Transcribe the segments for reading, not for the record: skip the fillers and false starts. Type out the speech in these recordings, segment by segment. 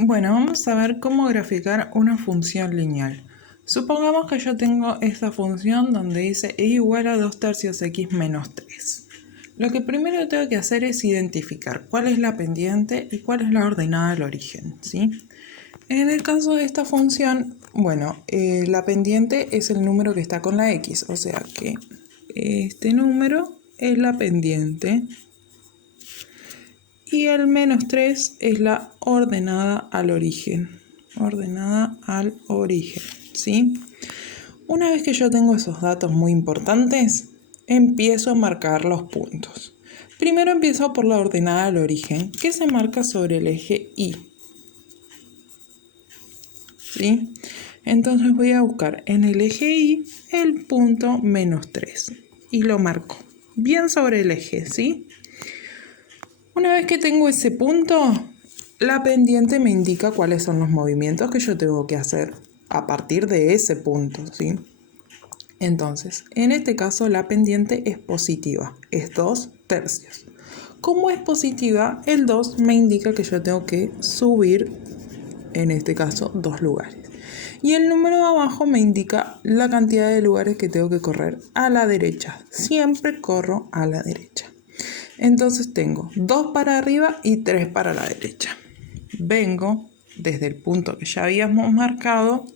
Bueno, vamos a ver cómo graficar una función lineal. Supongamos que yo tengo esta función donde dice e igual a 2 tercios x menos 3. Lo que primero tengo que hacer es identificar cuál es la pendiente y cuál es la ordenada del origen, ¿sí? En el caso de esta función, bueno, la pendiente es el número que está con la x, o sea que este número es la pendiente. Y el menos 3 es la ordenada al origen. Ordenada al origen, ¿sí? Una vez que yo tengo esos datos muy importantes, empiezo a marcar los puntos. Primero empiezo por la ordenada al origen, que se marca sobre el eje Y. ¿Sí? Entonces voy a buscar en el eje Y el punto menos 3 y lo marco bien sobre el eje, ¿sí? Una vez que tengo ese punto, la pendiente me indica cuáles son los movimientos que yo tengo que hacer a partir de ese punto, ¿sí? Entonces, en este caso la pendiente es positiva, es 2 tercios. Como es positiva, el 2 me indica que yo tengo que subir, en este caso, 2 lugares. Y el número de abajo me indica la cantidad de lugares que tengo que correr a la derecha. Siempre corro a la derecha. Entonces tengo 2 para arriba y 3 para la derecha. Vengo desde el punto que ya habíamos marcado,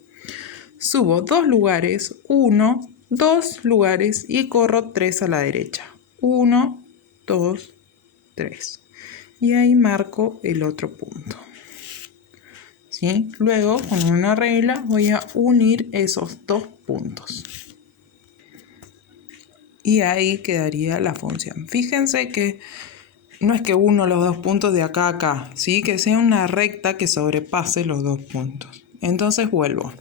subo 2 lugares, 1, 2 lugares y corro 3 a la derecha. 1, 2, 3. Y ahí marco el otro punto. ¿Sí? Luego, con una regla, voy a unir esos dos puntos. Y ahí quedaría la función. Fíjense que no es que uno los dos puntos de acá a acá, ¿sí? Que sea una recta que sobrepase los dos puntos. Entonces vuelvo.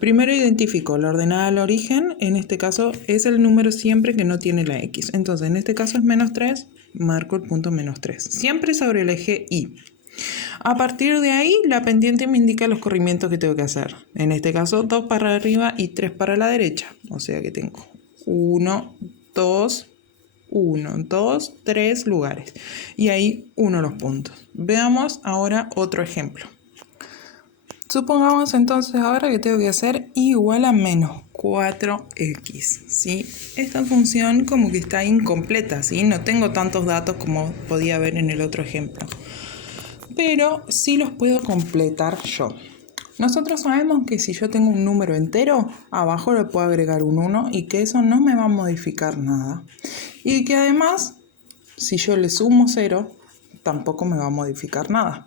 Primero identifico la ordenada al origen, en este caso es el número siempre que no tiene la x. Entonces en este caso es menos 3, marco el punto menos 3. Siempre sobre el eje Y. A partir de ahí la pendiente me indica los corrimientos que tengo que hacer. En este caso 2 para arriba y 3 para la derecha. O sea que tengo 1, 2, 1, 2, 3 lugares. Y ahí uno los puntos. Veamos ahora otro ejemplo. Supongamos entonces ahora que tengo que hacer y igual a menos 4x, ¿sí? Esta función como que está incompleta, ¿sí? No tengo tantos datos como podía ver en el otro ejemplo. Pero sí los puedo completar yo. Nosotros sabemos que si yo tengo un número entero, abajo le puedo agregar un 1 y que eso no me va a modificar nada. Y que además, si yo le sumo 0, tampoco me va a modificar nada.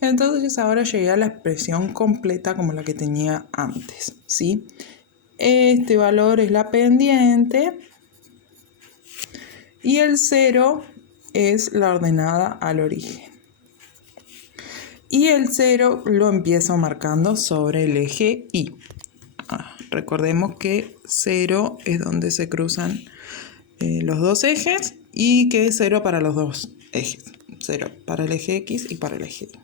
Entonces ahora llegué a la expresión completa como la que tenía antes, ¿sí? Este valor es la pendiente y el 0 es la ordenada al origen. Y el 0 lo empiezo marcando sobre el eje Y. Recordemos que 0 es donde se cruzan los dos ejes y que es 0 para los dos ejes. 0 para el eje X y para el eje Y.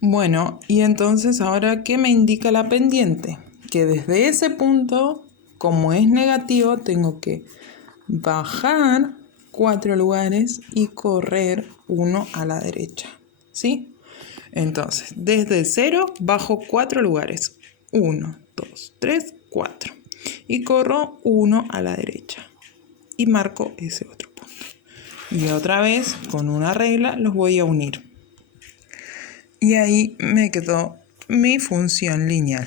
Bueno, y entonces ahora, ¿qué me indica la pendiente? Que desde ese punto, como es negativo, tengo que bajar 4 lugares y correr 1 a la derecha, ¿sí? Entonces, desde 0 bajo 4 lugares. 1, 2, 3, 4. Y corro 1 a la derecha. Y marco ese otro punto. Y otra vez, con una regla, los voy a unir. Y ahí me quedó mi función lineal.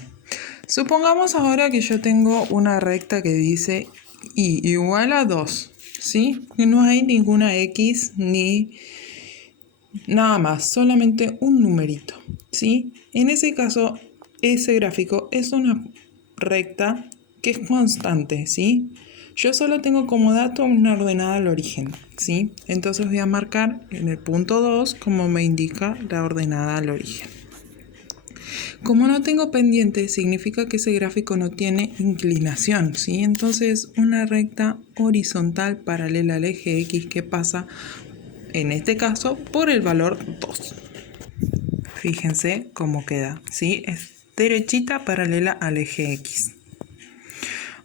Supongamos ahora que yo tengo una recta que dice y igual a 2, ¿sí? Que no hay ninguna x ni nada más, solamente un numerito, ¿sí? En ese caso, ese gráfico es una recta que es constante, ¿sí? Yo solo tengo como dato una ordenada al origen, ¿sí? Entonces voy a marcar en el punto 2 como me indica la ordenada al origen. Como no tengo pendiente, significa que ese gráfico no tiene inclinación, ¿sí? Entonces una recta horizontal paralela al eje X que pasa, en este caso, por el valor 2. Fíjense cómo queda, ¿sí? Es derechita paralela al eje X.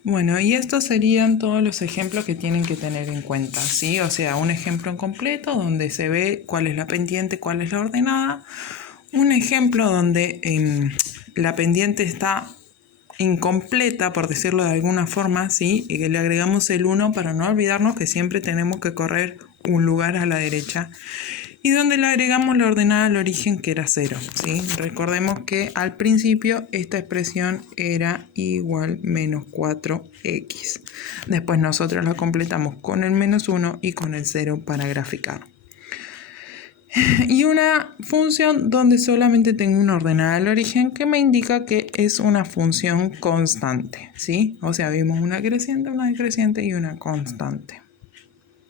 Bueno, y estos serían todos los ejemplos que tienen que tener en cuenta, ¿sí? O sea, un ejemplo en completo donde se ve cuál es la pendiente, cuál es la ordenada. Un ejemplo donde la pendiente está incompleta, por decirlo de alguna forma, ¿sí? Y que le agregamos el 1 para no olvidarnos que siempre tenemos que correr un lugar a la derecha. Y donde le agregamos la ordenada al origen, que era 0, ¿sí? Recordemos que al principio esta expresión era igual menos 4x. Después nosotros la completamos con el menos 1 y con el 0 para graficar. Y una función donde solamente tengo una ordenada al origen que me indica que es una función constante, ¿sí? O sea, vimos una creciente, una decreciente y una constante.